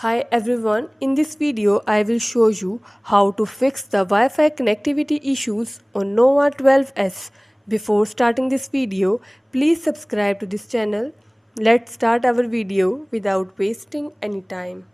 Hi everyone, in this video I will show you how to fix the Wi-Fi connectivity issues on Nova 12S. Before starting this video, please subscribe to this channel. Let's start our video without wasting any time.